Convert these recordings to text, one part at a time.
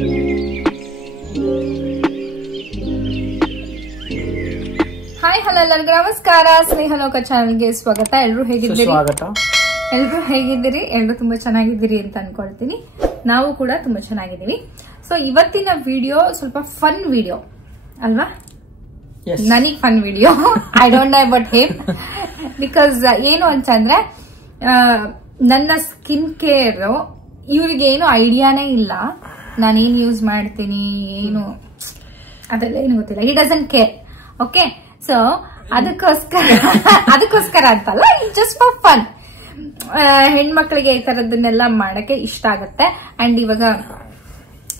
Hi hello ಎಲ್ಲರಿಗೂ ನಮಸ್ಕಾರ. ಸ್ನೇಹಲೋಕ ಚಾನಲ್ಗೆ ಸ್ವಾಗತ. ಎಲ್ರು ಹೇಗಿದ್ದೀರಿ? ಎಲ್ರು ಹೇಗಿದ್ದೀರಿ? ಎಲ್ರು ತುಂಬಾ ಚೆನ್ನಾಗಿದ್ದೀರಿ ಅಂತ ಅನ್ಕೊಳ್ತೀನಿ. ನಾವು ಕೂಡ ತುಂಬಾ ಚೆನ್ನಾಗಿದ್ದೀವಿ. ಸೊ ಇವತ್ತಿನ ವಿಡಿಯೋ ಸ್ವಲ್ಪ ಫನ್ ವಿಡಿಯೋ ಅಲ್ವಾ? ನನಗ್ fun video. I don't know about him because ಏನು ಅಂತಂದ್ರೆ ನನ್ನ ಸ್ಕಿನ್ ಕೇರ್ ಇವ್ರಿಗೆ ಏನು ಐಡಿಯಾನೇ ಇಲ್ಲ. ನಾನೇನ್ ಯೂಸ್ ಮಾಡ್ತೀನಿ ಏನು ಅದೆಲ್ಲ ಏನು ಗೊತ್ತಿಲ್ಲ. He doesn't care. Okay, so ಅದಕ್ಕೋಸ್ಕರ ಅಂತಲ್ಲ, ಜಸ್ಟ್ ಫಾರ್ ಫನ್. ಹೆಣ್ಮಕ್ಳಿಗೆ ಈ ತರದನ್ನೆಲ್ಲ ಮಾಡಕ್ಕೆ ಇಷ್ಟ ಆಗತ್ತೆ. ಅಂಡ್ ಇವಾಗ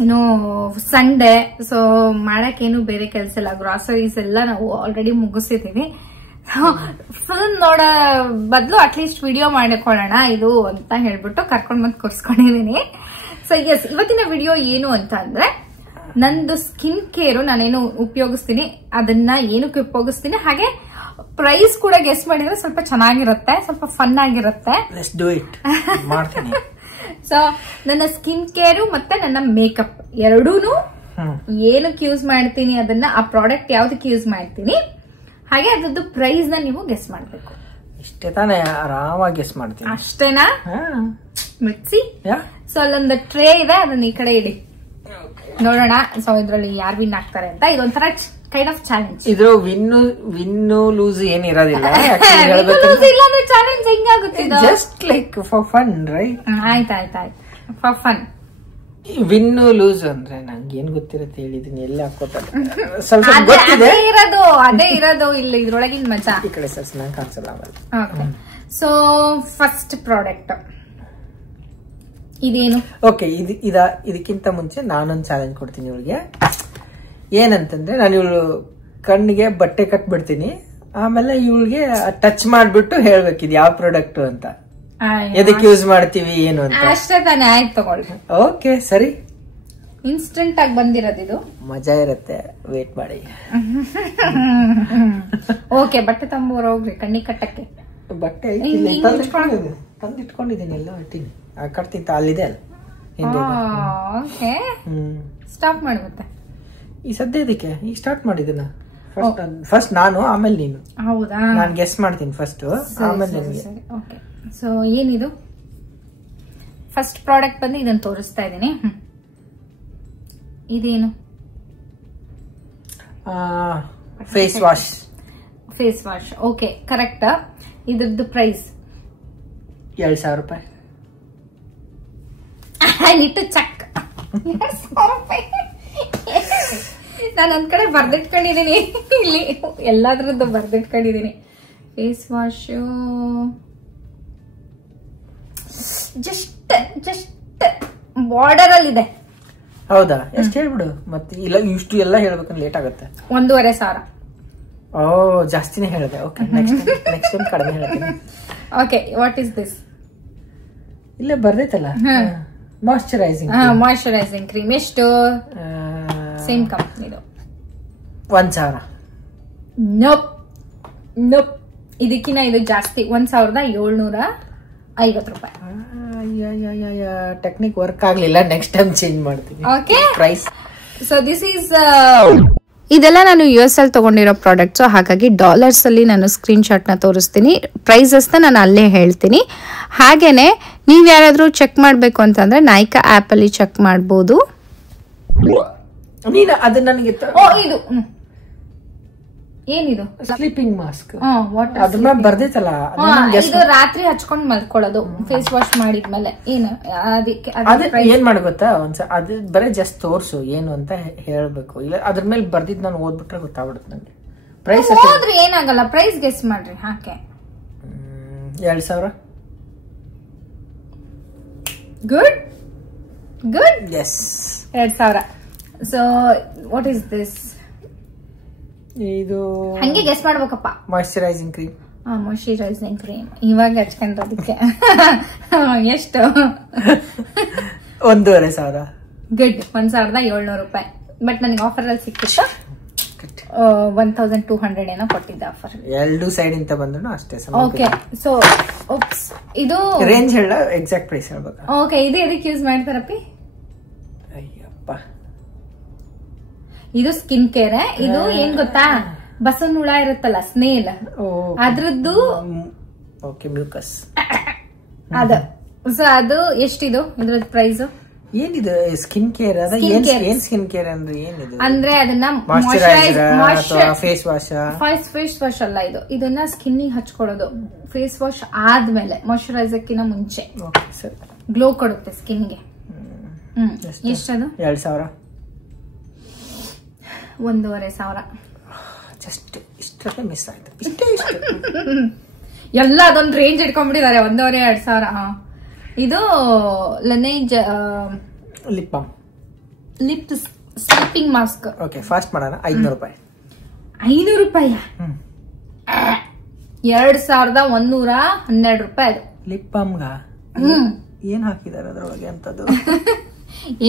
ಏನು ಸಂಡೇ, ಸೊ ಮಾಡಕ್ಕೇನು ಬೇರೆ ಕೆಲಸ ಇಲ್ಲ. ಗ್ರಾಸರೀಸ್ ಎಲ್ಲ ನಾವು ಆಲ್ರೆಡಿ ಮುಗಿಸಿದೀವಿ. ಫಿಲ್ಮ್ ನೋಡೋ ಬದಲು ಅಟ್ಲೀಸ್ಟ್ ವಿಡಿಯೋ ಮಾಡಿಕೊಳ್ಳೋಣ ಇದು ಅಂತ ಹೇಳ್ಬಿಟ್ಟು ಕರ್ಕೊಂಡ್ ಬಂದು ಕೂರ್ಸ್ಕೊಂಡಿದೀನಿ. ಸೊ ಎಸ್, ಇವತ್ತಿನ ವಿಡಿಯೋ ಏನು ಅಂತ ಅಂದ್ರೆ, ನಂದು ಸ್ಕಿನ್ ಕೇರು ನಾನೇನು ಉಪಯೋಗಿಸ್ತೀನಿ, ಅದನ್ನ ಏನಕ್ಕೆ ಉಪಯೋಗಿಸ್ತೀನಿ, ಹಾಗೆ ಪ್ರೈಸ್ ಕೂಡ ಗೆಸ್ ಮಾಡಿದ್ರೆ ಸ್ವಲ್ಪ ಚೆನ್ನಾಗಿರುತ್ತೆ, ಸ್ವಲ್ಪ ಫನ್ ಆಗಿರುತ್ತೆ. ಸೊ ನನ್ನ ಸ್ಕಿನ್ ಕೇರು ಮತ್ತೆ ನನ್ನ ಮೇಕಪ್ ಎರಡೂನು ಏನಕ್ಕೆ ಯೂಸ್ ಮಾಡ್ತೀನಿ, ಅದನ್ನ ಆ ಪ್ರಾಡಕ್ಟ್ ಯಾವ್ದಕ್ಕೆ ಯೂಸ್ ಮಾಡ್ತೀನಿ, ಹಾಗೆ ಅದ್ರದ್ದು ಪ್ರೈಸ್ ನ ನೀವು ಗೆಸ್ ಮಾಡ್ಬೇಕು. ಇಷ್ಟೇ ತಾನೇ? ಆರಾಮಾಗಿ ಗೆಸ್ ಮಾಡ್ತೀನಿ. ಅಷ್ಟೇನಾ? ಮಿಕ್ಸಿ. ಸೊ ಅಲ್ಲೊಂದು ಟ್ರೇ ಇದೆ, ಅದನ್ನ ಈ ಕಡೆ ಇಡಿ, ನೋಡೋಣ. ಸೊ ಇದ್ರಲ್ಲಿ ಯಾರು ವಿನ್ ಆಗ್ತಾರೆ ಅಂತ. ಇದೊಂಥರ ಕೈಂಡ್ ಆಫ್ ಚಾಲೆಂಜ್. ಇದು ವಿನ್ ಲೂಸ್ ಏನಿರೋದಿಲ್ಲ. ಚಾಲೆಂಜ್ ಹೆಂಗಾಗುತ್ತೆ? Just like for fun, right? ಆಯ್ತಾಯ್ತು, ಫಾರ್ ಫನ್. ವಿನ್ ಲೂಸ್ ಅಂದ್ರೆ ನಂಗೆ ಏನ್ ಗೊತ್ತಿರತ್ತೆ ಹೇಳಿದೀನಿ, ಎಲ್ಲ ಹಾಕೋತಾರೆ. ಸ್ವಲ್ಪ ಅದೇ ಇರೋದು ಇಲ್ಲ ಇದ್ರೊಳಗಿನ ಮಜಾ. ಈ ಕಡೆ ಸರ್ ನಂಗೆ ಕಾಣಿಸಲ್ಲ. ಓಕೆ, ಸೊ ಫಸ್ಟ್ ಪ್ರಾಡಕ್ಟ್ ಇದೇನು? ಓಕೆ, ಇದಕ್ಕಿಂತ ಮುಂಚೆ ನಾನೊಂದು ಚಾಲೆಂಜ್ ಕೊಡ್ತೀನಿ ಇವಳಿಗೆ. ಏನಂತಂದ್ರೆ, ನಾನು ಇವಳು ಕಣ್ಣಿಗೆ ಬಟ್ಟೆ ಕಟ್ಬಿಡ್ತೀನಿ, ಆಮೇಲೆ ಇವಳಿಗೆ ಟಚ್ ಮಾಡ್ಬಿಟ್ಟು ಹೇಳ್ಬೇಕು ಇದು ಯಾವ ಪ್ರಾಡಕ್ಟ್ ಅಂತ, ಎದಕ್ಕೆ ಯೂಸ್ ಮಾಡ್ತೀವಿ ಏನು ಅಂತ. ಅಷ್ಟೇ ತಾನೇ? ಆಯ್ತು, ತಗೊಳ್ಳಿ. ಓಕೆ, ಸರಿ. ಇನ್ಸ್ಟೆಂಟ್ ಆಗಿ ಬಂದಿರೋದು ಇದು. ಮಜಾ ಇರುತ್ತೆ, ವೇಟ್ ಮಾಡಿ. ಓಕೆ, ಬಟ್ಟೆ ತಂಬೋರ್ ಹೋಗ್ರಿ ಕಣ್ಣಿಗೆ ಕಟ್ಟಕ್ಕೆ. ಬಟ್ಟೆ ತಂದಿಟ್ಕೊಂಡಿದ್ದೀನಿ, ಎಲ್ಲ ಇಟ್ಟಿನಿ. ಕಟ್ತಿಂತ ಅಲ್ಲಿದೆ ಅಲ್ಲ. ಓಕೆ, ಸ್ಟಾಪ್ ಮಾಡಿ ಮತ್ತೆ. ಈ ಸದ್ಯದಕ್ಕೆ ಈಗ ಸ್ಟಾರ್ಟ್ ಮಾಡಿದ್ದೀನ. ಫಸ್ಟ್ ನಾನು, ಆಮೇಲೆ ನೀನು. ಹೌದಾ? ನಾನು ಗೆಸ್ ಮಾಡ್ತೀನಿ ಫಸ್ಟ್, ಆಮೇಲೆ ನಿಮಗೆ. ಓಕೆ, ಸೊ ಏನಿದು ಫಸ್ಟ್ ಪ್ರಾಡಕ್ಟ್ ಬಂದು ಇದನ್ನ ತೋರಿಸ್ತಾ ಇದ್ದೀನಿ. ಇದೇನು? Face wash. Face wash. Okay, correct. ಇದ್ರದ್ದು ಪ್ರೈಸ್ 2,000 ರೂಪಾಯಿ. ಇಟ್ಟು ಚಕ್. ನಾನು ಒಂದ್ ಕಡೆ ಬರ್ದಿಟ್ಕೊಂಡಿದೀನಿ, ಇಲ್ಲಿ ಎಲ್ಲಾದ್ರದ್ದು ಬರ್ದಿಟ್ಕೊಂಡಿದೀನಿ. ಫೇಸ್ ವಾಶ್ ಜಸ್ಟ್ ಬಾರ್ಡರ್ ಅಲ್ಲಿ ಇದೆ. ಹೌದಾ? ಎಷ್ಟು ಹೇಳ್ಬಿಡು ಮತ್ತೆ. ಇಲ್ಲ ಇಷ್ಟು ಎಲ್ಲ ಹೇಳ್ಬೇಕಂದ್ರೆ ಲೇಟ್ ಆಗುತ್ತೆ. 1,500. ಓ, ಜಾಸ್ತಿನೇ ಹೇಳಿದೆ. ಓಕೆ, ನೆಕ್ಸ್ಟ್ ಟೈಮ್ ಕಡಿಮೆ ಹೇಳ್ತೀನಿ. Okay, what is this? ಇಲ್ಲೇ ಬರ್ದೈತಲ್ಲ, ಮಾಯಶ್ಚರೈಸಿಂಗ್ ಕ್ರೀಮ್. ಎಷ್ಟು? ಸೇಮ್ ಕಂಪ್ನಿದು. 1,000. ನೋಪ್, ಇದಕ್ಕಿನ್ನ ಇದು ಜಾಸ್ತಿ. 1,750 ರೂಪಾಯಿ. ಟೆಕ್ನಿಕ್ ವರ್ಕ್ ಆಗ್ಲಿಲ್ಲ, ನೆಕ್ಸ್ಟ್ ಟೈಮ್ ಚೇಂಜ್ ಮಾಡ್ತೀನಿ. Okay, price. So this is ಇದೆಲ್ಲ ನಾನು US ಅಲ್ಲಿ ತಗೊಂಡಿರೋ ಪ್ರಾಡಕ್ಟ್ಸ್, ಹಾಗಾಗಿ ಡಾಲರ್ಸ್ ಅಲ್ಲಿ ನಾನು ಸ್ಕ್ರೀನ್ ಶಾಟ್ ನ ತೋರಿಸ್ತೀನಿ. ಪ್ರೈಸಸ್ ನಾನು ಅಲ್ಲೇ ಹೇಳ್ತೀನಿ. ಹಾಗೇನೆ ನೀವ್ ಯಾರಾದ್ರೂ ಚೆಕ್ ಮಾಡ್ಬೇಕು ಅಂತಂದ್ರೆ ನೈಕಾ ಆಪ್ ಅಲ್ಲಿ ಚೆಕ್ ಮಾಡಬಹುದು. ನೀನು ಅದು ನನಗೆ ಇದು ಏನಿದು? Sleeping mask. ಅದನ್ನ ಬರ್ದೈತಲ್ಲ, ಇದು ರಾತ್ರಿ ಹಚ್ಕೊಂಡ್ ಮಲ್ಕೊಳ್ಳೋದು ಫೇಸ್ ವಾಶ್ ಮಾಡಿದ್ಮೇಲೆ. ಏನು ಅದಕ್ಕೆ ಏನ್ ಮಾಡ ಗೊತ್ತಾ, ಅದು ಬರೀ ಜಸ್ಟ್ ತೋರ್ಸು ಏನು ಅಂತ ಹೇಳ್ಬೇಕು. ಇಲ್ಲ ಅದ್ರ ಮೇಲೆ ಬರ್ದಿದ್ ನಾನು ಓದ್ಬಿಟ್ರೆ ಗೊತ್ತಾಗ್ಬಿಡುತ್ತೆ ನಂಗೆ. ಪ್ರೈಸ್ ಹೋದ್ರಿ ಏನಾಗಲ್ಲ, ಪ್ರೈಸ್ ಗೆಸ್ ಮಾಡ್ರಿ. ಹಾಕೆ 2,000. Good. Yes, 2,000. So what is this? ಇದು ಹಂಗೆ ಗೆಸ್ ಮಾಡ್ಬೇಕಪ್ಪ. Moisturising cream. ಮಾಯಶ್ಚರೈಸಿಂಗ್ ಕ್ರೀಮ್ ಇವಾಗ ಹಚ್ಕೊಂಡ್ರದಕ್ಕೆ ಎಷ್ಟು? 1,500. ಗುಡ್, 1,700 ರೂಪಾಯಿ. ಬಟ್ ನನಗೆ ಆಫರ್ ಅಲ್ಲಿ ಸಿಕ್ಕಿತ್ತು. 1,200 ಏನೋ ಕೊಟ್ಟಿದ್ದ ಆಫರ್. ಎರಡು ಸೈಡ್ ಇಂತ ಬಂದ್ರು ಅಷ್ಟೇ. ಓಕೆ, ಸೊ ಇದು ರೇಂಜ್ ಹೇಳ, ಎಕ್ಸಾಕ್ಟ್ ಪ್ರೈಸ್ ಹೇಳ್ಬೇಕು. ಓಕೆ, ಇದು ಎದಕ್ಕೆ ಯೂಸ್ ಮಾಡ್ತಾರಪ್ಪಿ? ಅಯ್ಯಪ್ಪ, ಇದು ಸ್ಕಿನ್ ಕೇರ್. ಇದು ಏನ್ ಗೊತ್ತಾ, ಬಸವನ ಹುಳ ಇರುತ್ತಲ್ಲ, ಸ್ನೇಲ್, ಅದ್ರದ್ದು ಮ್ಯೂಕಸ್ ಅದ. ಸೊ ಅದು ಎಷ್ಟಿದು ಇದ್ರದ್ದು ಪ್ರೈಸ್? ಏನಿದು ಸ್ಕಿನ್ ಕೇರ್? ಏನ್ ಸ್ಕಿನ್ ಕೇರ್ ಅಂದ್ರೆ ಏನಿದು? ಅಂದ್ರೆ ಅದನ್ನ ಫೇಸ್ ವಾಶ್. ಫೇಸ್ ವಾಶ್ ಅಲ್ಲ ಇದು, ಇದನ್ನ ಸ್ಕಿನ್ ಹಚ್ಕೊಳ್ಳೋದು. ಫೇಸ್ ವಾಶ್ ಆದ್ಮೇಲೆ ಮಾಯಶ್ಚರೈಸರ್ಕಿನ ಮುಂಚೆ ಗ್ಲೋ ಕೊಡುತ್ತೆ ಸ್ಕಿನ್ಗೆ. ಎಷ್ಟದು? 2000. 1500. ಜಸ್ಟ್ ಇಷ್ಟಕ್ಕೆ ಮಿಸ್ ಆಯ್ತು. ಇಷ್ಟೇ ಎಲ್ಲ ಅದೊಂದು ರೇಂಜ್ ಇಟ್ಕೊಂಡ್ಬಿಟ್ಟಿದ್ದಾರೆ. 1500-2000. ಇದು Laneige lip balm, lip sleeping mask. Okay, fast ಮಾಡೋಣ. 500 ರೂಪಾಯಿ. 500 ರೂಪಾಯಿ? 2112 ರೂಪಾಯಿ ಅದು ಲಿಪ್ ಬಾಮ್ಗ. ಏನ್ ಹಾಕಿದಾರೆ ಅದ್ರೊಳಗೆ ಅಂತದ್ದು?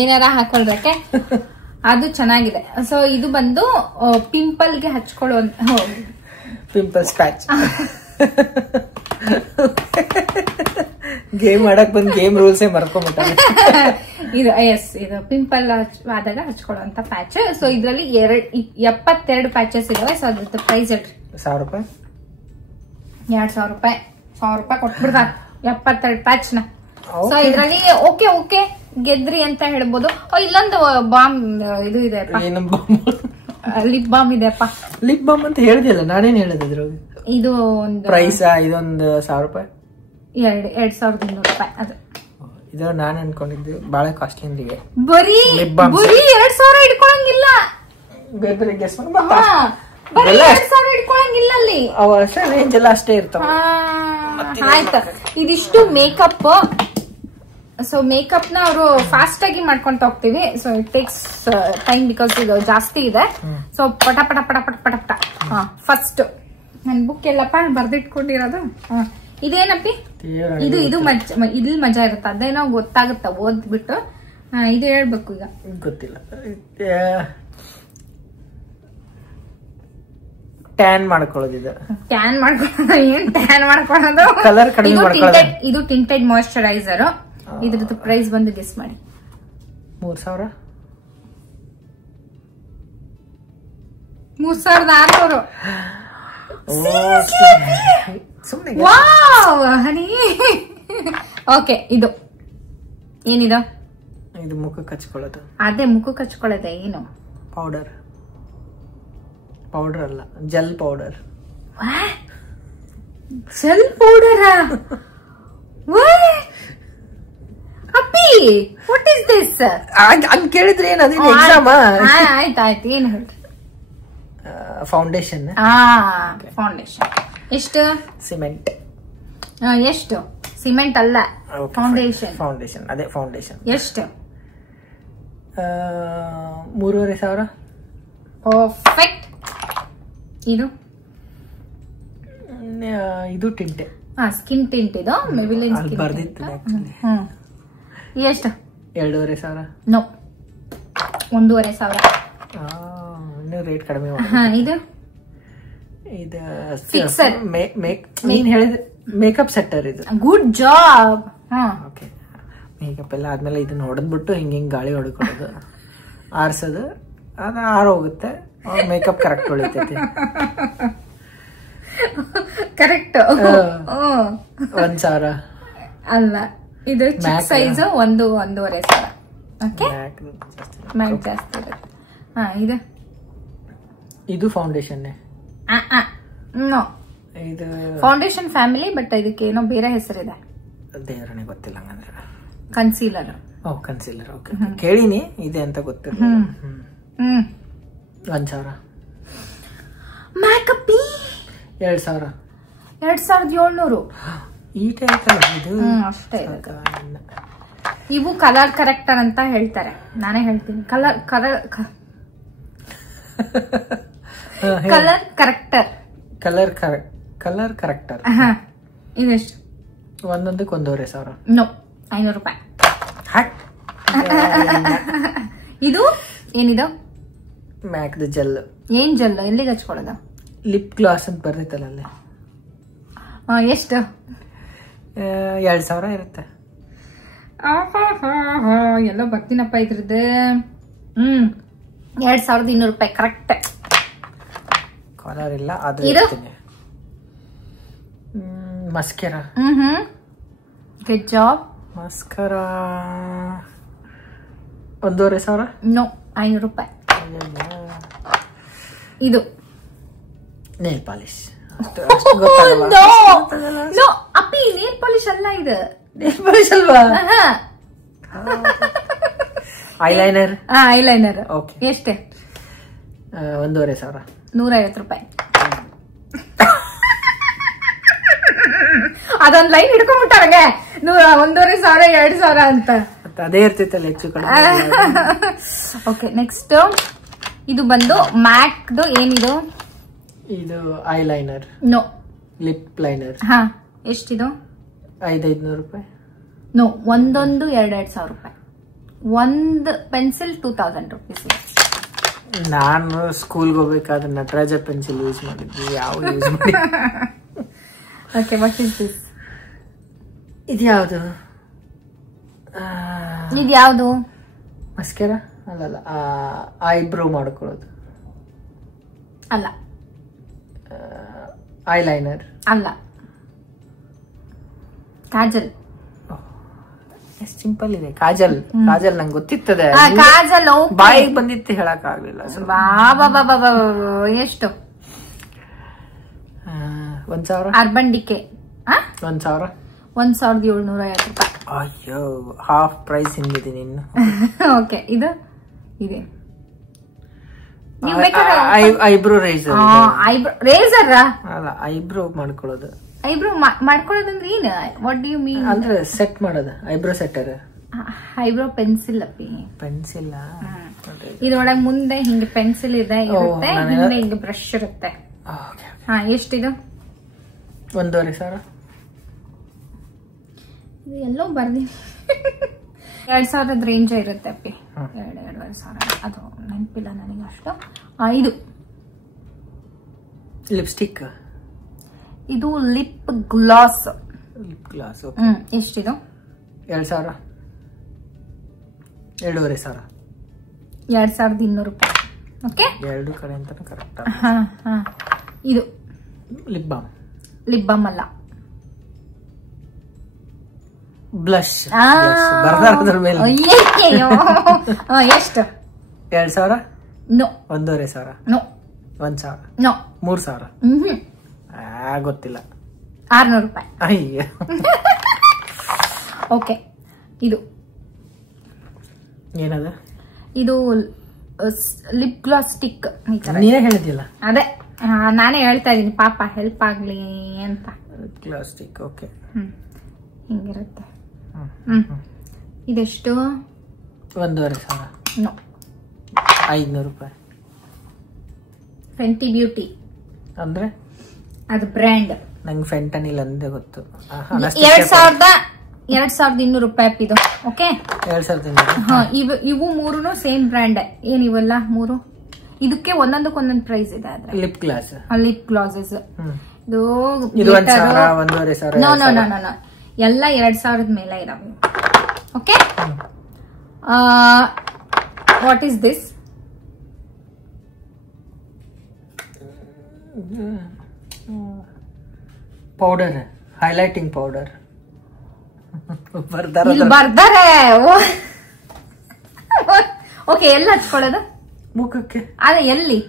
ಏನಾರ ಹಾಕೊಳ್ರಕ್ಕೆ. ಅದು ಚೆನ್ನಾಗಿದೆ. ಸೊ ಇದು ಬಂದು ಪಿಂಪಲ್ಗೆ ಹಚ್ಕೊಳ್ಳೋ ಪಿಂಪಲ್ಸ್ ಪ್ಯಾಚ್. ಗೇಮ್ ಆಡಕ್ ಬಂದ್ ಗೇಮ್ ರೂಲ್ಸೇ ಮರ್ಕೊಂಡ್ಬಿಟ್ಟ. ಇದು ಇದು ಪಿಂಪಲ್ ಆದಾಗ ಹಚ್ಕೊಳ್ಳುವಂತ ಪ್ಯಾಚ್. ಸೊ ಇದ್ರಲ್ಲಿ 72 ಪ್ಯಾಚಸ್ ಇದಾವೆ. ಸೊ ಅದ್ರ ಪ್ರೈಸ್ ಹೇಳ್ರಿ. 1000 ರೂಪಾಯಿ. 2000 ರೂಪಾಯಿ. 1000 ರೂಪಾಯಿ ಕೊಟ್ಬಿಡ್ತಾರ 72 ಪ್ಯಾಚ್ ನ. ಸೊ ಇದ್ರಲ್ಲಿ ಓಕೆ ಗೆದ್ರಿ ಅಂತ ಹೇಳ್ಬೋದು. ಇಲ್ಲೊಂದು ಬಾಮ್ ಇದು ಇದೆ, ಲಿಪ್ ಬಾಮ್ ಇದೆಪ್ಪ. ಲಿಪ್ ಬಾಮ್ ಅಂತ ಹೇಳಿದಿಲ್ಲ, ನಾನೇನ್ ಹೇಳಿದ್ರು. ಇದು ಒಂದು ಪ್ರೈಸ್. ಇದೊಂದು 1000 ರೂಪಾಯಿ. 2200 ರೂಪಾಯಿ ಅದು. ಇದು ನಾನು ಅನ್ಕೊಂಡಿದ್ದು ಬಹಳ ಕಾಸ್ಟ್ಲಿ ಅಂದಿಗೆ. ಬರೀ 2000 ಇಟ್ಕೊಳಂಗಿಲ್ಲ. ಬೇರೆ ಗೆಸ್ ಬರೀ 2000 ಇಟ್ಕೊಳಂಗಿಲ್ಲ ಅಲ್ಲಿ. ಅವ ಅಷ್ಟೇ ರೇಂಜ್ ಎಲ್ಲ ಅಷ್ಟೇ ಇರ್ತಾವ. ಆಯ್ತು, ಇದಿಷ್ಟು ಮೇಕಪ್. ಸೊ ಮೇಕಪ್ ನ ಅವರು ಫಾಸ್ಟ್ ಆಗಿ ಮಾಡ್ಕೊಂತ ಹೋಗ್ತೀವಿ. So it takes time because ಇದು ಜಾಸ್ತಿ ಇದೆ. ಸೊ ಪಟ ಪಟ ಪಟ ಪಟ ಪಟ ಪಟ. ಫಸ್ಟ್ ನನ್ ಬುಕ್ ಎಲ್ಲಪ್ಪ ಬರ್ದಿಟ್ಕೊಂಡಿರೋದು. ಇದೇನಪ್ಪಿ? ಇದು ಇಲ್ಲಿ ಮಜಾ ಇರುತ್ತೆ. ಅದೇನೋ ಗೊತ್ತಾಗುತ್ತ ಓದ್ಬಿಟ್ಟು. ಇದು ಹೇಳ್ಬೇಕು ಈಗ. ಗೊತ್ತಿಲ್ಲ. ಟ್ಯಾನ್ ಮಾಡ್ಕೊಳ್ಳೋದು. ಇದು ಟ್ಯಾನ್ ಮಾಡ್ಕೊಳ್ಳೋದು. ಏನ್ ಟ್ಯಾನ್ ಮಾಡ್ಕೊಳ್ಳೋದು? ಕಲರ್ ಕಡಿಮೆ. ಇದು ಟಿಂಟೆಡ್ ಮಾಯಶ್ಚರೈಸರ್. ಇದ್ರದ್ದು ಪ್ರೈಸ್ ಬಂದು ಗೆಸ್ ಮಾಡಿ. 3000. 3600. ಹನಿ. ಓಕೆ, ಇದು ಏನಿದು? ಇದು ಮುಖಕ್ಕೆ ಹಚ್ಕೊಳ್ಳೋದು. ಅದೇ ಮುಖಕ್ಕೆ ಹಚ್ಕೊಳ್ಳೋದೆ. ಏನು? ಪೌಡರ್ ಅಲ್ಲ, ಜೆಲ್ ಪೌಡರ್. Gel powder? ಅಪ್ಪಿ, ವಾಟ್ ಇಸ್ ದಿಸ್? ಹಂಗ ಕೇಳಿದ್ರೆ ಏನು? ಅದೇನು ಎಕ್ಸಾಮ್? ಆಯ್ತಾಯ್ತು, ಏನು ಹೇಳ್ರಿ? ಫೌಂಡೇಶನ್. ಫೌಂಡೇಶನ್ ಎಷ್ಟು? ಸಿಮೆಂಟ್. ಎಷ್ಟು? ಸಿಮೆಂಟ್ ಅಲ್ಲ, ಫೌಂಡೇಶನ್. ಅದೇ ಫೌಂಡೇಶನ್. ಎಷ್ಟು? 3500. ಪರ್ಫೆಕ್ಟ್. ಇದು ಟಿಂಟೆ. Skin tint. ಇದು ಮೆಬಿಲಿನ್ ಸ್ಕಿನ್ ಬರ್ದಿತ್ತು. ಎಷ್ಟು? 2500. ನೋ, 1500. ರೇಟ್ ಕಡಿಮೆ. ಇದು ಫಿಕ್ಸರ್. ನೀನ್ ಹೇಳಿದ ಮೇಕಪ್ ಸೆಟ್ಟರ್ ಇದು. Good job. ಓಕೆ, ಮೇಕಪ್ ಎಲ್ಲ ಆದ್ಮೇಲೆ ಇದನ್ನ ಹೊಡೆದ್ಬಿಟ್ಟು ಹಿಂಗ್ ಗಾಳಿ ಹೊಡ್ಕೊಳ್ಳೋದು, ಆರ್ಸೋದು. ಅದು ಆರೋಗುತ್ತೆ, ಮೇಕಪ್ ಕರೆಕ್ಟ್ ಉಳಿತೈತಿ. ಕರೆಕ್ಟ್. 1000 ಅಲ್ಲ, ಇದು ಚಿಕ್ಕ ಸೈಜ್ 1-1.5 ಓಕೆ, ಮ್ಯಾಕ್ ಜಾಸ್ತಿ ಇರುತ್ತೆ. ಇದು ಫೌಂಡೇಶನ್. ನೋ, ಇದು ಫೌಂಡೇಶನ್ ಫ್ಯಾಮಿಲಿ, ಬಟ್ ಇದಕ್ಕೆ ಏನೋ ಬೇರೆ ಹೆಸರಿದೆ. ದೇವರನೇ ಗೊತ್ತಿಲ್ಲ ಹಂಗಂದ್ರೆ. ಕನ್ಸೀಲರ್. ಕನ್ಸೀಲರ್. ಓಕೆ, ಕೇಳಿನಿ ಇದೆ ಅಂತ ಗೊತ್ತಿಲ್ಲ. 1000. ಮೇಕಪ್ 2000. 2700. ಈ ಟೈಪ್ ಇದು ಅಷ್ಟೇ. ಇವು ಕಲರ್ ಕರೆಕ್ಟರ್ ಅಂತ ಹೇಳ್ತಾರೆ, ನಾನೇ ಹೇಳ್ತೀನಿ. Colour corrector. Colour corrector. ಇದೆಷ್ಟು? ಒಂದೊಂದಕ್ಕೆ 1500. ನೋ, 500 ರೂಪಾಯಿ. ಇದು ಏನಿದು? ಮ್ಯಾಕ್ದು ಜೆಲ್. ಏನ್ ಜೆಲ್? ಎಲ್ಲಿಗೆ ಹಚ್ಕೊಳ್ಳೋದು? ಲಿಪ್ ಗ್ಲಾಸ್ ಅಂತ ಬರ್ತೈತಲ್ಲ ಅಲ್ಲಿ. ಎಷ್ಟು? 2000 ಇರುತ್ತೆ. ಎಲ್ಲ ಬರ್ತೀನಪ್ಪ ಇದ್ರದ್ದು. 2200 ರೂಪಾಯಿ ಕರೆಕ್ಟ್. ಕಾಲರ್ ಇಲ್ಲ ಅದು ಇದು mascara. Good job. Mascara 1500. No 500 ರೂಪಾಯಿ. ಇದು ನೇಲ್ ಪಾಲಿಶ್. ಅಪ್ಪಿ ನೇಲ್ ಪಾಲಿಶ್ ಅಲ್ಲ ಇದು. ನೇಲ್ ಪಾಲಿಶ್ ಅಲ್ವಾ? ಐಲೈನರ್. ಐಲೈನರ್. ಓಕೆ. ಎಷ್ಟೇ? 1500. 150 ರೂಪಾಯಿ. ಅದೊಂದ್ ಲೈನ್ ಹಿಡ್ಕೊಂಡ್ಬಿಟ್ಟಾರಂಗೆ 1500 2000 ಅಂತ. ಅದೇ ಇರ್ತಿತ್ತಲ್ಲ ಹೆಚ್ಚು ಕಡಿಮೆ. ಓಕೆ ನೆಕ್ಸ್ಟ್ ಇದು ಬಂದು ಮ್ಯಾಕ್ದು ಏನಿದು? ಇದು ಐಲೈನರ್. ನೋ. Lip liner. ಹಾ ಎಷ್ಟಿದು? 500 ರೂಪಾಯಿ. ನೋ, ಒಂದೊಂದು 2,000 ರೂಪಾಯಿ. ಒಂದು ಪೆನ್ಸಿಲ್ 2000 ರುಪೀಸ್. ನಾನು ಸ್ಕೂಲ್ಗೆ ಹೋಗ್ಬೇಕಾದ್ರೆ ನಟರಾಜ ಪೆನ್ಸಿಲ್ ಯೂಸ್ ಮಾಡಿದ್ವಿ. ಯಾವ ಯೂಸ್ ಮಾಡಿ. Okay, what is this? ಇದು ಯಾವುದು? ಇದು ಯಾವುದು? ಮಸ್ಕರಾ ಅಲ್ಲಲ್ಲ, ಐಬ್ರೋ ಮಾಡ್ಕೊಳ್ಳೋದು ಅಲ್ಲ. ಐಲೈನರ್ ಅಲ್ಲ. ಕಾಜಲ್. ಎಷ್ಟು ಸಿಂಪಲ್ ಇದೆ. ಕಾಜಲ್. ಕಾಜಲ್ ನಂಗೆ ಗೊತ್ತಿತ್ತದೆ. ಕಾಜಲ್ ಬಾಯಿಗೆ ಬಂದಿತ್ತು, ಹೇಳಕ್ ಆಗ್ಲಿಲ್ಲ. ಎಷ್ಟು? 1000. Urban DK 1000. 1750 ರೂಪಾಯಿ. ಅಯ್ಯೋ, ಹಾಫ್ ಪ್ರೈಸ್ ಹಿಂದಿದ್ದೀನಿ ಇನ್ನು. ಓಕೆ, ಇದು ಇದೆ. Eyebrow razor. ರೇಸರ್ ಅಲ್ಲ, ಐಬ್ರೋ ಮಾಡ್ಕೊಳ್ಳೋದು. ಐಬ್ರೋ ಮಾಡ್ಕೊಳ್ಳೋದಂದ್ರೆ ಏನು? What do you mean? ಅಂದ್ರೆ ಸೆಟ್ ಮಾಡೋದು, ಐಬ್ರೋ ಸೆಟ್ಟರ್. ಐಬ್ರೋ ಪೆನ್ಸಿಲ್ ಅಪ್ಪಿ. ಪೆನ್ಸಿಲ್. ಇದ್ರೊಳಗೆ ಮುಂದೆ ಹಿಂಗೆ ಪೆನ್ಸಿಲ್ ಇದೆ ಇರುತ್ತೆ, ಹಿಂದೆ ಹಿಂಗೆ ಬ್ರಷ್ ಇರುತ್ತೆ. ಹಾ, ಎಷ್ಟಿದು? 1500. ಇದು ಎಲ್ಲೋ ಬರ್ದಿ 2000 ರೇಂಜ್ ಇರುತ್ತೆ ಅಪ್ಪಿ. 2,500 ಅದು ನೆನಪಿಲ್ಲ ನನಗೆ ಅಷ್ಟು. ಇದು ಲಿಪ್ಸ್ಟಿಕ್. ಇದು ಲಿಪ್ ಗ್ಲಾಸ್. Lip gloss. ಎಷ್ಟಿದು? 2000. 2500. 2200 ರೂಪಾಯಿ. ಓಕೆ, ಎರಡು ಕಡೆ ಅಂತ ಕರೆಕ್ಟ್. ಇದು ಲಿಪ್ ಬಾಮ್. ಲಿಪ್ ಬಾಮ್ ಅಲ್ಲ, ಬ್ಲಶ್. ಬರ್ದಾರ ಮೇಲೆ. ಎಷ್ಟು? 2000. ನೋ. 1500. ನೋ. 1000. ನೋ. 3000. ಗೊತ್ತಿಲ್ಲ. 600 ರೂಪಾಯಿ. ಅಯ್ಯ. ಓಕೆ, ಇದು ಏನದ? ಇದು ಲಿಪ್ ಗ್ಲಾಸ್ ಸ್ಟಿಕ್. ನೀನೇ ಹೇಳಿದ್ಯಲ್ಲ. ಅದೇ ನಾನೇ ಹೇಳ್ತಾ ಇದೀನಿ, ಪಾಪ ಹೆಲ್ಪ್ ಆಗ್ಲಿ ಅಂತ. Glass stick. ಓಕೆ, ಹಿಂಗಿರುತ್ತೆ. ಇದೆಷ್ಟು? 1500. ನೋ. 500 ರೂಪಾಯಿ. ಫೆಂಟಿ ಬ್ಯೂಟಿ ಅಂದ್ರೆ ಅದು ಬ್ರ್ಯಾಂಡ್. ನಂಗೆ ಫೆಂಟನಿಲ್ ಅಂದೇ ಗೊತ್ತು. 2200 ರೂಪಾಯಿ ಇದು. ಓಕೆ, 2200. ಇವು ಮೂರು ಸೇಮ್ ಬ್ರ್ಯಾಂಡ್. ಏನಿವೆಲ್ಲ ಮೂರು? ಇದಕ್ಕೆ ಒಂದೊಂದಕ್ಕೊಂದೊಂದು ಪ್ರೈಸ್ ಇದೆ. ಆದ್ರೆ ಲಿಪ್ ಗ್ಲಾಸ್, ಲಿಪ್ ಗ್ಲಾಸಸ್ ಇದು 1500. ನೋ ನೋ ನೋ ನೋ, ಎಲ್ಲ 2000 ಮೇಲೆ ಇದಾವೆ. Okay, what is this? Powder, highlighting powder. ಬರ್ತಾರೆ. ಓಕೆ, ಎಲ್ಲ ಹಚ್ಕೊಳ್ಳೋದು ಮುಖಕ್ಕೆ. ಅದೇ ಎಲ್ಲಿ?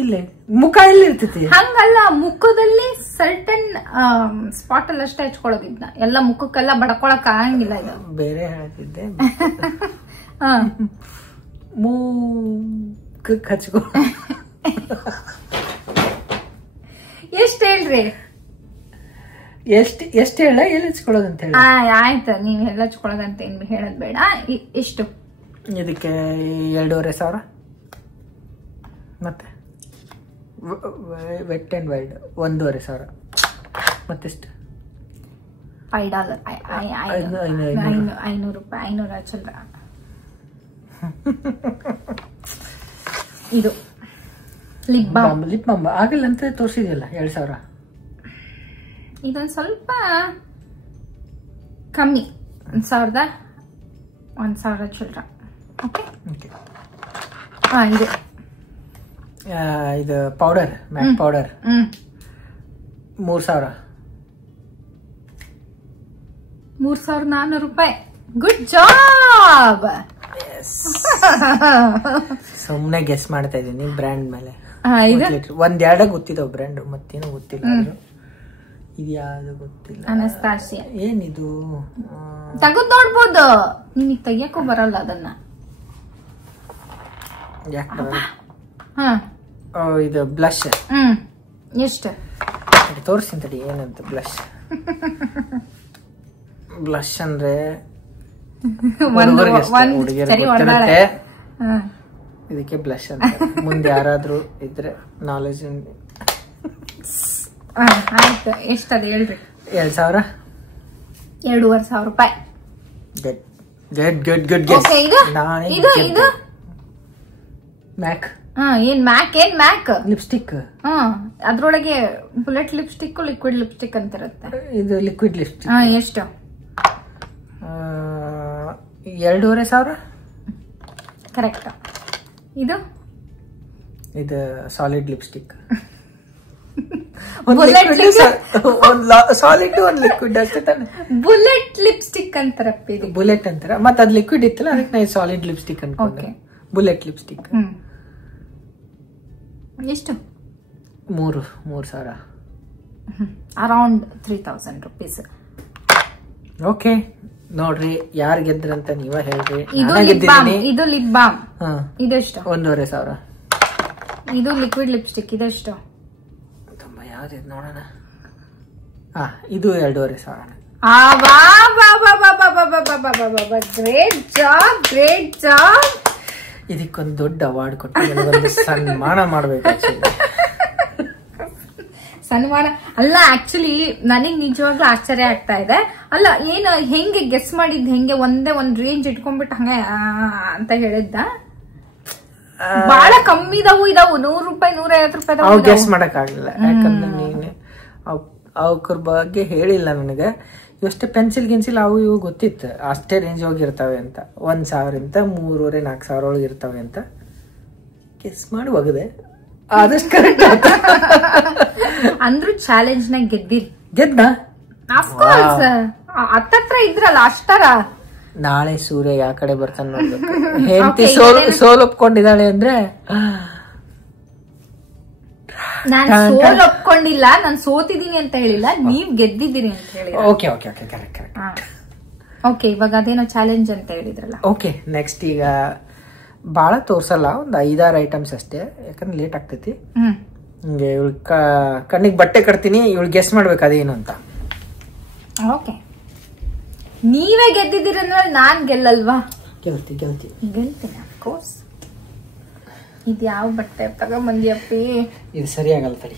ಇಲ್ಲೇ ಮುಖ ಎಲ್ಲಿ ಇರ್ತೈತಿ? ಹಂಗಲ್ಲ, ಮುಖದಲ್ಲಿ ಸರ್ಟನ್ ಸ್ಪಾಟ್ ಅಲ್ಲಿ ಅಷ್ಟೇ ಹಚ್ಕೊಳ್ಳೋದು. ಇದನ್ನ ಎಲ್ಲ ಮುಖಕ್ಕೆಲ್ಲ ಬಡ್ಕೊಳಕ್ ಆಗಂಗಿಲ್ಲ. ಇದು ಬೇರೆ ಹೇಳ್ತಿದ್ದೆ. ಮೂಕಕ್ಕೆ ಹಚ್ಕೊ. ಎಷ್ಟ್ ಹೇಳ್ರಿ? ಎಷ್ಟು ಹೇಳ? ಎಲ್ಲಿ ಹಚ್ಕೊಳ್ಳೋದು ಅಂತ ಹೇಳಿ. ಆಯ್ತು, ನೀವ್ ಎಲ್ಲ ಹಚ್ಕೊಳ್ಳೋದಂತ ಏನ್ ಹೇಳೋದ್ ಬೇಡ. ಎಷ್ಟು? ಇದಕ್ಕೆ 2500. ಮತ್ತೆ ವೆಟ್ ಅಂಡ್ ವೈಲ್ಡ್ 1500. ಮತ್ತೆಷ್ಟು? $5. 500 ರೂಪಾಯಿ. 500 ಚಿಲ್ಲರ. ಇದು ಲಿಪ್ ಬಾಮ್. ಲಿಪ್ ಬಾಮ್ ಆಗಲ್ಲ ಅಂತ ತೋರಿಸಿದೆಯಲ್ಲ. 2000. ಇದೊಂದು ಸ್ವಲ್ಪ ಕಮ್ಮಿ. 1000 ಚಿಲ್ಲರ. ಓಕೆ, ಇದು ಇದು ಪೌಡರ್ ಮ್ಯಾಕ್ ಪೌಡರ್ 3,000. 3,400 ರೂಪಾಯಿ. Good job. ಸುಮ್ನೆ ಗೆಸ್ ಮಾಡ್ತಾ ಇದೀನಿ ಬ್ರ್ಯಾಂಡ್ ಮೇಲೆ. ಇದು ಒಂದೆರಡ ಗೊತ್ತಿದಾವ್ ಬ್ರ್ಯಾಂಡ್, ಮತ್ತೇನೋ ಗೊತ್ತಿಲ್ಲ. ಇದು ಯಾವ್ದು ಗೊತ್ತಿಲ್ಲ. ಅನಸ್ತಾಸಿಯಾ. ಏನಿದು? ತೆಗೆದು ನೋಡ್ಬೋದು, ನಿನಗೆ ತೆಗಿಯಕ್ಕೂ ಬರಲ್ಲ ಅದನ್ನ. ಯಾಕೆ? ಇದು ಬ್ಲಶ್. ಎಷ್ಟು ತೋರಿಸ್ತೀನಿ ತಡಿ ಏನಂತ. ಬ್ಲಶ್ ಅಂದ್ರೆ ಇದಕ್ಕೆ ಬ್ಲಶ್ ಅಂತ. ಮುಂದೆ ಯಾರಾದ್ರೂ ಇದ್ರೆ ನಾಲೆಜ್. ಆಯ್ತು, ಎಷ್ಟದ ಹೇಳ್ರಿ. 2,000. 2,500 ರೂಪಾಯಿ. ಗುಡ್. ಇದು ಮ್ಯಾಕ್. ಏನ್ ಮ್ಯಾಕ್ ಲಿಪ್ಸ್ಟಿಕ್. ಅದ್ರೊಳಗೆ ಬುಲೆಟ್ ಲಿಪ್ಸ್ಟಿಕ್, ಲಿಕ್ವಿಡ್ ಲಿಪ್ಸ್ಟಿಕ್ ಅಂತ ಇರುತ್ತೆ. ಇದು ಲಿಕ್ವಿಡ್ ಲಿಪ್ಸ್ಟಿಕ್. ಎಷ್ಟು? 2,500. ಕರೆಕ್ಟ್. ಇದು ಸಾಲಿಡ್ ಲಿಪ್ಸ್ಟಿಕ್. ಸಾಲಿಡ್ ಒಂದು ಲಿಕ್ವಿಡ್ ಅಷ್ಟೇ ತಾನೆ. ಬುಲೆಟ್ ಲಿಪ್ಸ್ಟಿಕ್ ಅಂತಾರಪ್ಪ. ಇದು ಬುಲೆಟ್ ಅಂತಾರ, ಮತ್ತ ಅದ್ ಲಿಕ್ವಿಡ್ ಇತ್ತಲ್ಲ, ಅದಕ್ಕೆ ನಾ ಸಾಲಿಡ್ ಲಿಪ್ಸ್ಟಿಕ್ ಅನ್ಕೊಂಡೆ. Bullet lipstick. ಎಷ್ಟು? 3,000. Around 3,000 rupees. ಓಕೆ, ನೋಡ್ರಿ ಯಾರು ಗೆದ್ರಂತ ನೀವ ಹೇಳ್ರಿ. ಇದು ಲಿಪ್ ಬಾಮ್. ಇದೆಷ್ಟು? 1,500. ಇದು ಲಿಕ್ವಿಡ್ ಲಿಪ್ಸ್ಟಿಕ್. ಇದೆಷ್ಟು? ತುಂಬಾ ಯಾವ್ದಿದ್ ನೋಡೋಣ. ಇದು 2,500. Great job. ಇದಕ್ಕೊಂದು ದೊಡ್ಡ ಅವಾರ್ಡ್ ಕೊಟ್ಟು ಒಂದು ಸನ್ಮಾನ ಮಾಡ್ಬೇಕು. ಸನ್ಮಾನ ಅಲ್ಲ, ಆಕ್ಚುಲಿ ನನಗ್ ನಿಜವಾಗ್ಲೂ ಆಶ್ಚರ್ಯ ಆಗ್ತಾ ಇದೆ. ಅಲ್ಲ, ಏನು ಹೆಂಗೆ ಗೆಸ್ ಮಾಡಿದ್? ಹೆಂಗೆ ಒಂದ್ ರೇಂಜ್ ಇಟ್ಕೊಂಡ್ಬಿಟ್ಟು ಹಂಗ ಅಂತ ಹೇಳಿದ್ದ? ಬಹಳ ಕಮ್ಮಿ ಇದಾವು 100 ರೂಪಾಯಿ 150 ರೂಪಾಯಿ ಗೆಸ್ ಮಾಡಕ್ ಆಗ್ಲಿಲ್ಲ. ಯಾಕಂದ್ರೆ ನೀನು ಅವ್ರ ಬಗ್ಗೆ ಹೇಳಿಲ್ಲ ನನಗೆ. ಇವಷ್ಟೇ ಪೆನ್ಸಿಲ್ ಗಿನ್ಸಿಲ್ ಅವು ಇವು ಗೊತ್ತಿತ್ತು, ಅಷ್ಟೇ ರೇಂಜ್ ಹೋಗಿರ್ತಾವೆ ಅಂತ. 1,000 3,000-4,000 ಒಳಗೆ ಇರ್ತಾವೆ ಅಂತ ಗೆಸ್ ಮಾಡಿ ಹೋಗದೆ. ಆದಷ್ಟು ಕರೆಕ್ಟ್ ಅಂದ್ರೂ ಚಾಲೆಂಜ್ ನ ಗೆದ್ದ. ಅಫ್ಕೋರ್ಸ್ ಹತ್ತತ್ರ ಇದ್ರಲ್ಲ ಅಷ್ಟರ. ನಾಳೆ ಸೂರ್ಯ ಯಾವ ಕಡೆ ಬರ್ತಾನೆ ನೋಡ್ಬೇಕು. ಹೆಂಡತಿ ಸೋಲ್ ಒಪ್ಕೊಂಡಿದ್ದಾಳೆ ಅಂದ್ರೆ ನಾನು ಸೋಲ್ ಒಪ್ಕೊಂಡಿಲ್ಲ, ನಾನು ಸೋತಿದ್ದೀನಿ ಅಂತ ಹೇಳಿಲ್ಲ, ನೀವ್ ಗೆದ್ದಿದ್ದೀರಿ ಅಂತ ಹೇಳಿ. Okay correct. ಓಕೆ, ಇವಾಗ ಅದೇನೋ ಚಾಲೆಂಜ್ ಅಂತ ಹೇಳಿದ್ರಲ್ಲ. ಓಕೆ, ನೆಕ್ಸ್ಟ್ ಈಗ ಬಾಳ ತೋರ್ಸಲ್ಲ, ಒಂದ್ 5-6 ಐಟಮ್ಸ್ ಅಷ್ಟೇ, ಯಾಕಂದ್ರೆ ಲೇಟ್ ಆಗ್ತೈತಿ. ಹಿಂಗೆ ಇವಳು ಕಣ್ಣಿಗೆ ಬಟ್ಟೆ ಕಟ್ತೀನಿ, ಇವಳು ಗೆಸ್ ಮಾಡ್ಬೇಕು ಅದೇನು ಅಂತ. ಓಕೆ, ನೀವೇ ಗೆದ್ದಿದ್ದೀರ ಅಂದ್ರೆ ನಾನ್ ಗೆಲ್ಲಲ್ವಾ? ಗೆಲ್ತೀನಿ ಅಫ್ಕೋರ್ಸ್. ಇದು ಯಾವ ಬಟ್ಟೆ ತಗೊಂಬಂದಿಯಪ್ಪಿ? ಇದು ಸರಿಯಾಗಲ್ಲ ತಡಿ,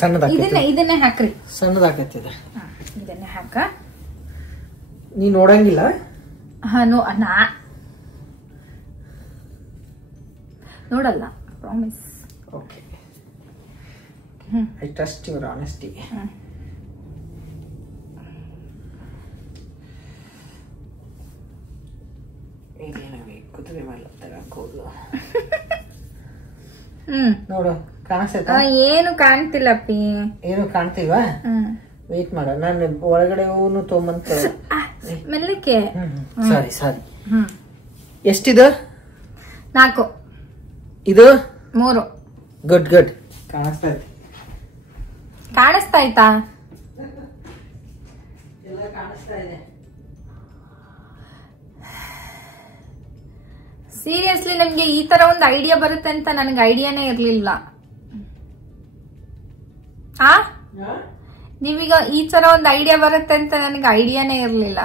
ಸಣ್ಣದಾಗ್ತೈತಿ. ಇದನ್ನೇ ಹಾಕ್ರಿ. ಸಣ್ಣದಾಗ್ತೈತಿ. ಇದನ್ನೇ ಹಾಕ. ನೀ ನೋಡಂಗಿಲ್ಲ? ನೋಡಲ್ಲ, promise. Okay, I trust your honesty. ಕುದುರೆ ಮಾಡ್ಲತ್ತಾರ ಕೂದಲು. ನೋಡು, ಕಾಣಿಸ್ತೈತ? ಏನು ಕಾಣ್ತಿಲ್ಲಪ್ಪಿ. ಏನು ಕಾಣ್ತೀವಾ? ವೇಟ್ ಮಾಡ, ನಾನು ಒಳಗಡೆ ಹೂನು ತೊಗೊಂಬಂತ. ಮೆಲ್ಲಕ್ಕೆ. ಸಾರಿ. ಎಷ್ಟಿದು? 4. ಇದು 3. ಗುಡ್. ಕಾಣಿಸ್ತಾಯ್ತಾ? ಎಲ್ಲ ಕಾಣಿಸ್ತಾ ಇದೆ. ಸೀರಿಯಸ್ಲಿ ನಮ್ಗೆ ಈ ತರ ಒಂದು ಐಡಿಯಾ ಬರುತ್ತೆ ಅಂತ ನನಗೆ ಐಡಿಯಾನೇ ಇರ್ಲಿಲ್ಲ. ನೀವೀಗ ಈ ತರ ಒಂದು ಐಡಿಯಾ ಬರುತ್ತೆ ಅಂತ ನನಗೆ ಐಡಿಯಾನೇ ಇರ್ಲಿಲ್ಲ.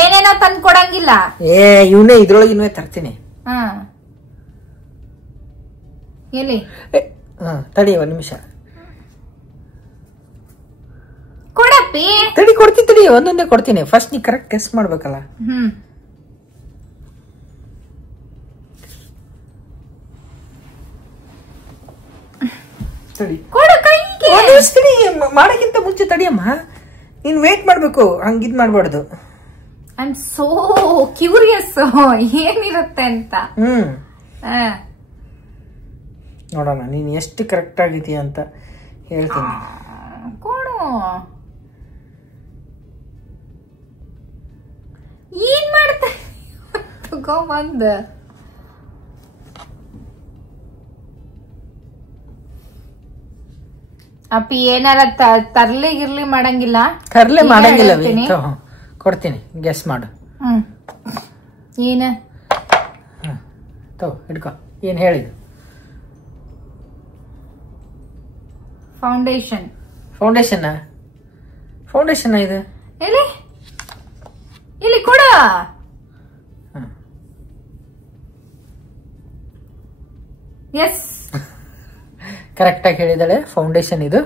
ಏನೇನೋ ತಂದು ಕೊಡಂಗಿಲ್ಲ. ಇವನೇ ಇದ್ರೊಳಗೆ ತರ್ತೀನಿ. ಎಲ್ಲಿ? ತಡಿ 1 ನಿಮಿಷ. ಕೊಡಪ್ಪಿ. ತಡಿ ಕೊಡ್ತೀನಿ, ಒಂದೊಂದೇ ಕೊಡ್ತೀನಿ. ಫಸ್ಟ್ ನೀ ಕರೆಕ್ಟ್ ಗೆಸ್ ಮಾಡ್ಬೇಕಲ್ಲ. ತಡಿ ಮಾಡಕ್ಕಿಂತ ಮುಂಚೆ ತಡಿಯಮ್ಮ, ನೀನ್ ವೇಟ್ ಮಾಡ್ಬೇಕು, ಹಂಗಿದ್ ಮಾಡ್ಬಾರ್ದು. ಐ ಆಮ್ ಸೋ ಕ್ಯೂರಿಯಸ್ ಏನಿರುತ್ತೆ ಅಂತ. ನೋಡೋಣ ನೀನ್ ಎಷ್ಟು ಕರೆಕ್ಟ್ ಆಗಿದೀಯ ಅಂತ ಹೇಳ್ತೀನಿ. ಕೊಡು. ಏನ್ ಮಾಡ್ತಾ ತಗೋ ಬಂದ. ಅಪ್ಪಿ ಏನಾರ ತರ್ಲಿ ಮಾಡಂಗಿಲ್ಲ. ಕರ್ಲೆ ಮಾಡಂಗಿಲ್ಲ. ಕೊಡ್ತೀನಿ, ಗೆಸ್ ಮಾಡು. ಏನ ಹಿಡ್ಕೊ. ಏನ್ ಹೇಳಿದ? ಫೌಂಡೇಶನ್. ಫೌಂಡೇಶನ್ ಇದು ಎಲ್ಲಿ ಇಲ್ಲಿ ಕೊಡ. ಎಸ್, ಕರೆಕ್ಟ್ ಆಗಿ ಹೇಳಿದಾಳೆ. ಫೌಂಡೇಶನ್ ಇದು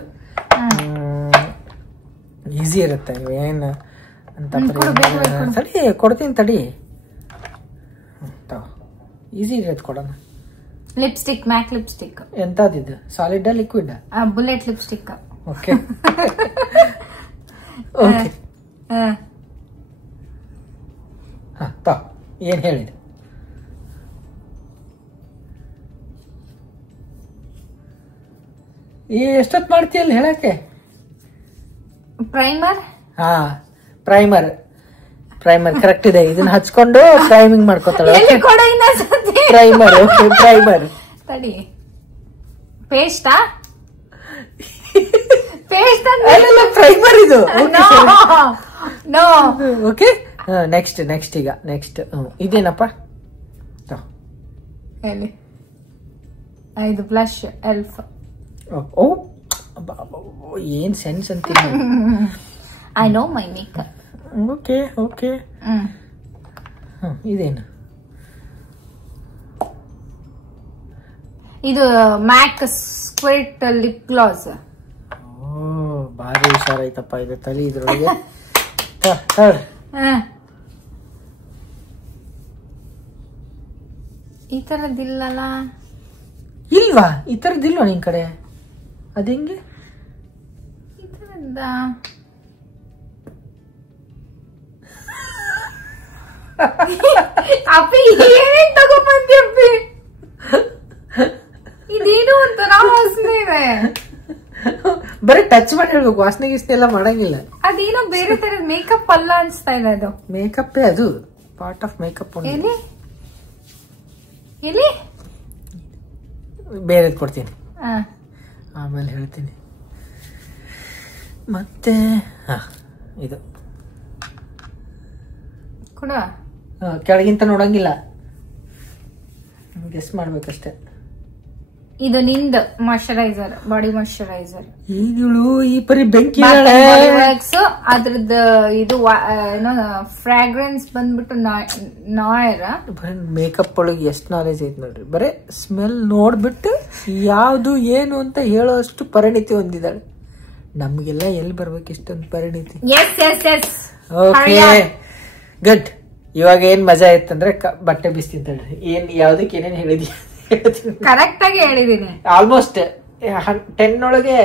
ಈಸಿ ಇರುತ್ತೆ. ಏನ್ ಅಂತ ತಡಿ, ಕೊಡ್ತೀನಿ ತಡಿ. ಈಸಿ ಇರತ್ತೆ, ಕೊಡೋಣ. Lipstick, MAC lipstick. ಎಂತದಿದ್ದು? Solid liquid? Bullet lipstick. Okay okay. ಏನ್ ಹೇಳಿದೆ? ಎಷ್ಟೊತ್ತು ಮಾಡ್ತೀಯಲ್ಲ ಹೇಳಕ್ಕೆ? ಪ್ರೈಮರ್. ಪ್ರೈಮರ್ ಕರೆಕ್ಟ್ ಇದೆ. ಇದನ್ನ ಹಚ್ಕೊಂಡು ಪ್ರೈಮಿಂಗ್ ಮಾಡ್ಕೋತಾಳೆ. ಪ್ರೈಮರ್. Okay, primer. ತಡಿ, ಪೇಸ್ಟಾ? ಪ್ರೈಮರ್ ಇದು. ನೋ. ಓಕೆ, ನೆಕ್ಸ್ಟ್ ಈಗ ನೆಕ್ಸ್ಟ್ ಇದೇನಪ್ಪ? ಇದು ಬ್ಲಶ್ ಎಲ್ಫ್. ಓ, ಏನ್ ಸೆನ್ಸ್ ಅಂತ. I know my makeup. Okay okay. ಇದೇನು? ಇದು ಮ್ಯಾಕ್ ಸ್ಕ್ವಿಟ್ ಲಿಪ್ ಗ್ಲಾಸ್. ಭಾರಿ ಹುಷಾರಾಯ್ತಪ್ಪ ಇದು ತಲೆ ಇದ್ರೊಳಗೆ. ಈ ತರದಿಲ್ಲಲ್ಲ. ಇಲ್ವಾ? ಈ ತರದಿಲ್ವಾ ನಿನ್ ಕಡೆ? ಅದೇಂಗೆ ಈ ತರದ್ದ? ಅಪ್ಪಿ ಏನೇನ್ ತಗೊಂಡ್ಬಂದಿ? ಇದೇನು ಒಂಥರ ವಾಸನೆ ಇದೆ. ಬರೀ ಟಚ್ ಮಾಡಿ ಹೇಳ್ಬೇಕು, ವಾಸನೆ ಗಿಸ್ನೆ ಎಲ್ಲ ಮಾಡಂಗಿಲ್ಲ. ಅದೇನೋ ಬೇರೆ ತರದ ಮೇಕಪ್ ಅಲ್ಲ ಅನ್ಸ್ತಾ ಇದೆ. ಅದು ಮೇಕಪ್, ಅದು ಪಾರ್ಟ್ ಆಫ್ ಮೇಕಪ್. ಎಲ್ಲಿ ಬೇರೆ ಕೊಡ್ತೀನಿ, ಆಮೇಲೆ ಹೇಳ್ತೀನಿ. ಮತ್ತೆ ಇದು ಕೂಡ ಕೆಳಗಿಂತ ನೋಡಂಗಿಲ್ಲ, ಗೆಸ್ ಮಾಡ್ಬೇಕಷ್ಟೇ. ಇದು ನಿಂದು ಮಾಯಶ್ಚರೈಸರ್, ಬಾಡಿ ಮಾಯಶ್ಚರೈಸರ್. ಈಗಿಳು ಈ ಪರಿ ಬೆಂಕಿ ಅದ್ರದ್ದು ಇದು ಏನೋ ಫ್ರಾಗ್ರೆನ್ಸ್ ಬಂದ್ಬಿಟ್ಟು ನಾಯರ್. ಮೇಕಪ್ ಒಳಗೆ ಎಷ್ಟು ನಾಲೆಜ್ ಐತಿ ನೋಡ್ರಿ. ಬರೇ ಸ್ಮೆಲ್ ನೋಡ್ಬಿಟ್ಟು ಯಾವ್ದು ಏನು ಅಂತ ಹೇಳೋ ಅಷ್ಟು ಪರಿಣಿತಿ ಹೊಂದಿದಾಳೆ. ನಮ್ಗೆಲ್ಲ ಎಲ್ಲಿ ಬರ್ಬೇಕು ಇಷ್ಟೊಂದು ಪರಿಣಿತಿ. Okay, good. ಇವಾಗ ಏನ್ ಮಜಾ ಇತ್ತಂದ್ರೆ ಬಟ್ಟೆ ಬಿಸ್ತಿದ್ದಾಳ್ರಿ. ಯಾವ್ದಕ್ಕೆ ಏನೇನ್ ಹೇಳಿದ್ಯಾ? ಕರೆಕ್ಟ್ ಆಗಿ ಹೇಳಿದೀನಿ. ಆಲ್ಮೋಸ್ಟ್ 10 ಒಳಗೆ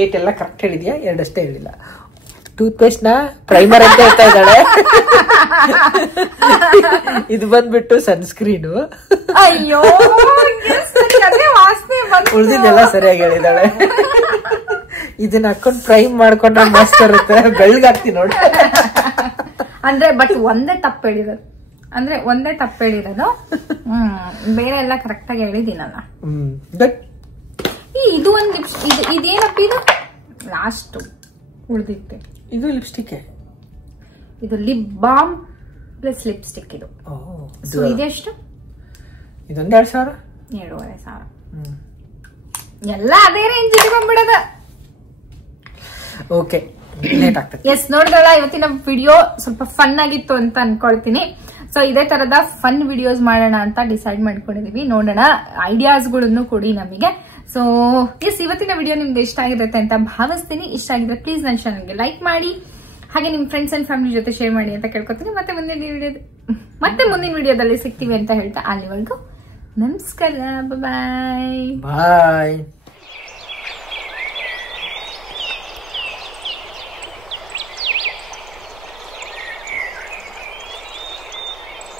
8 ಎಲ್ಲ ಕರೆಕ್ಟ್ ಹೇಳಿದ್ಯಾ, 2 ಅಷ್ಟೇ ಹೇಳಿಲ್ಲ. ಟೂತ್ ಪೇಸ್ಟ್ ನ ಪ್ರೈಮರ್ ಅಂತ ಹೇಳ್ತಾ ಇದ್ದಾಳೆ. ಇದು ಬಂದ್ಬಿಟ್ಟು ಸನ್ಸ್ಕ್ರೀನು. ಅಯ್ಯೋ, ಉಳಿದಿದ್ದೆಲ್ಲ ಸರಿಯಾಗಿ ಹೇಳಿದಾಳೆ. ಇದನ್ನ ಹಾಕೊಂಡ್ ಪ್ರೈಮ್ ಮಾಡ್ಕೊಂಡ್ರೆ ಮಸ್ತ್ ಇರುತ್ತೆ. ಬೆಳ್ಳಗಾಗ್ತಿ ನೋಡಿ. ಅಂದ್ರೆ ಬಟ್ ಒಂದೇ ತಪ್ಪು ಹೇಳಿರೋದು. ಬೇರೆ ಎಲ್ಲ ಕರೆಕ್ಟ್ ಆಗಿ ಹೇಳಿದೀನಲ್ಲ. ಇದು ಒಂದ್ ಇದೇನಪ್ಪ? ಇದು ಲಾಸ್ಟ್ ಉಳಿದಿತ್ತೆ. ಇದು ಲಿಪ್ಸ್ಟಿಕ್. ಇದು ಲಿಪ್ ಬಾಮ್ ಪ್ಲಸ್ ಲಿಪ್ಸ್ಟಿಕ್. ಇದು ಸೊ ಇದೆಷ್ಟು? ಇದೊಂದು 2,000. 2,500. ಎಲ್ಲ ಅದೇ ರೇಂಜ್ ಇಟ್ಕೊಂಡ್ಬಿಡದ. ಓಕೆ, ಲೇಟ್ ಆಗ್ತದೆ. ಎಸ್, ನೋಡಿದಳ ಇವತ್ತಿನ ವಿಡಿಯೋ ಸ್ವಲ್ಪ ಫನ್ ಆಗಿತ್ತು ಅಂತ ಅನ್ಕೊಳ್ತೀನಿ. ಸೊ ಇದೇ ತರದ ಫನ್ ವಿಡಿಯೋಸ್ ಮಾಡೋಣ ಅಂತ ಡಿಸೈಡ್ ಮಾಡ್ಕೊಂಡಿದೀವಿ. ನೋಡೋಣ, ಐಡಿಯಾಸ್ಗಳನ್ನು ಕೊಡಿ ನಮಗೆ. ಸೊ ಎಸ್, ಇವತ್ತಿನ ವಿಡಿಯೋ ನಿಮ್ಗೆ ಇಷ್ಟ ಆಗಿರುತ್ತೆ ಅಂತ ಭಾವಿಸ್ತೀನಿ. ಇಷ್ಟ ಆಗಿದ್ರೆ ಪ್ಲೀಸ್ ನನ್ನ ಚಾನಲ್ಗೆ ಲೈಕ್ ಮಾಡಿ, ಹಾಗೆ ನಿಮ್ ಫ್ರೆಂಡ್ಸ್ ಅಂಡ್ ಫ್ಯಾಮಿಲಿ ಜೊತೆ ಶೇರ್ ಮಾಡಿ ಅಂತ ಕೇಳ್ಕೊತೀನಿ. ಮತ್ತೆ ಮುಂದಿನ ವಿಡಿಯೋದಲ್ಲಿ ಸಿಗ್ತೀವಿ ಅಂತ ಹೇಳ್ತಾ ಅಲ್ಲಿವರೆಗೂ ನಮಸ್ಕಾರ. ಬಾಯ್.